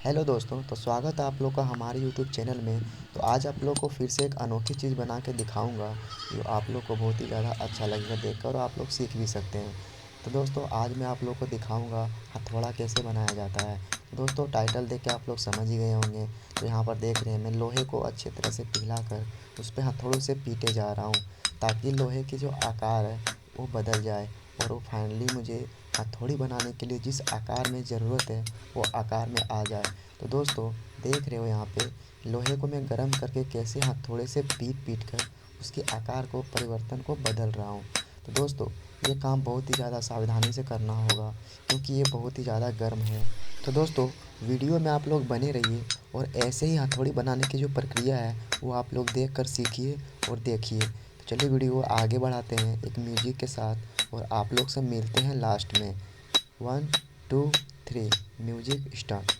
Hello दोस्तों, तो स्वागत है आप लोग का हमारे यूट्यूब चैनल में। तो आज आप लोग को फिर से एक अनोखी चीज़ बना के दिखाऊंगा जो आप लोग को बहुत ही ज़्यादा अच्छा लगेगा देखकर और आप लोग सीख भी सकते हैं। तो दोस्तों आज मैं आप लोग को दिखाऊंगा हथौड़ा कैसे बनाया जाता है। तो दोस्तों टाइटल देख के आप लोग समझ ही गए होंगे। तो यहाँ पर देख रहे हैं मैं लोहे को अच्छी तरह से पिघला कर उस पर हथौड़ों से पीटे जा रहा हूँ ताकि लोहे की जो आकार है वो बदल जाए और वो फाइनली मुझे हथौड़ी बनाने के लिए जिस आकार में ज़रूरत है वो आकार में आ जाए। तो दोस्तों देख रहे हो यहाँ पे लोहे को मैं गर्म करके कैसे हथौड़े से पीट पीट कर उसके आकार को परिवर्तन को बदल रहा हूँ। तो दोस्तों ये काम बहुत ही ज़्यादा सावधानी से करना होगा क्योंकि ये बहुत ही ज़्यादा गर्म है। तो दोस्तों वीडियो में आप लोग बने रहिए और ऐसे ही हथौड़ी बनाने की जो प्रक्रिया है वो आप लोग देख कर सीखिए और देखिए। तो चलिए वीडियो को आगे बढ़ाते हैं एक म्यूजिक के साथ और आप लोग से मिलते हैं लास्ट में। 1 2 3 म्यूजिक स्टार्ट।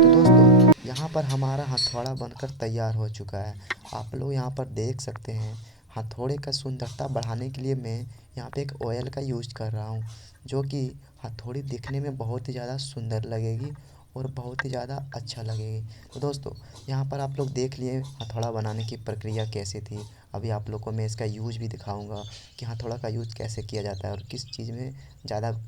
तो दोस्तों यहाँ पर हमारा हथौड़ा बनकर तैयार हो चुका है। आप लोग यहाँ पर देख सकते हैं। हथौड़े का सुंदरता बढ़ाने के लिए मैं यहाँ पे एक ऑयल का यूज कर रहा हूँ, जो कि हथौड़ी दिखने में बहुत ही ज़्यादा सुंदर लगेगी और बहुत ही ज़्यादा अच्छा लगेगी। तो दोस्तों यहाँ पर आप लोग देख लिए हथौड़ा बनाने की प्रक्रिया कैसी थी। अभी आप लोग को मैं इसका यूज भी दिखाऊंगा कि हथौड़ा का यूज कैसे किया जाता है और किस चीज़ में ज़्यादा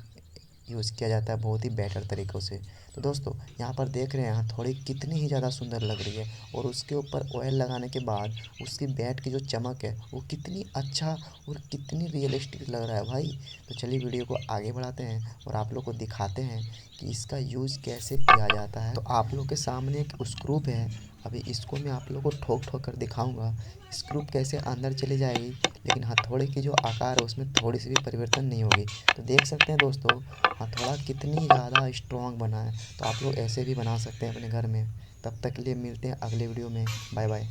यूज़ किया जाता है बहुत ही बेटर तरीक़ों से। तो दोस्तों यहाँ पर देख रहे हैं हथौड़ी कितनी ही ज़्यादा सुंदर लग रही है और उसके ऊपर ऑयल लगाने के बाद उसकी बैट की जो चमक है वो कितनी अच्छा और कितनी रियलिस्टिक लग रहा है भाई। तो चलिए वीडियो को आगे बढ़ाते हैं और आप लोग को दिखाते हैं कि इसका यूज़ कैसे किया जाता है। तो आप लोग के सामने एक स्क्रूप है, अभी इसको मैं आप लोग को ठोक ठोक कर दिखाऊंगा स्क्रूप कैसे अंदर चली जाएगी, लेकिन हथौड़े की जो आकार है उसमें थोड़ी सी भी परिवर्तन नहीं होगी। तो देख सकते हैं दोस्तों हथौड़ा कितनी ज़्यादा स्ट्रॉन्ग बना है। तो आप लोग ऐसे भी बना सकते हैं अपने घर में। तब तक के लिए मिलते हैं अगले वीडियो में। Bye bye.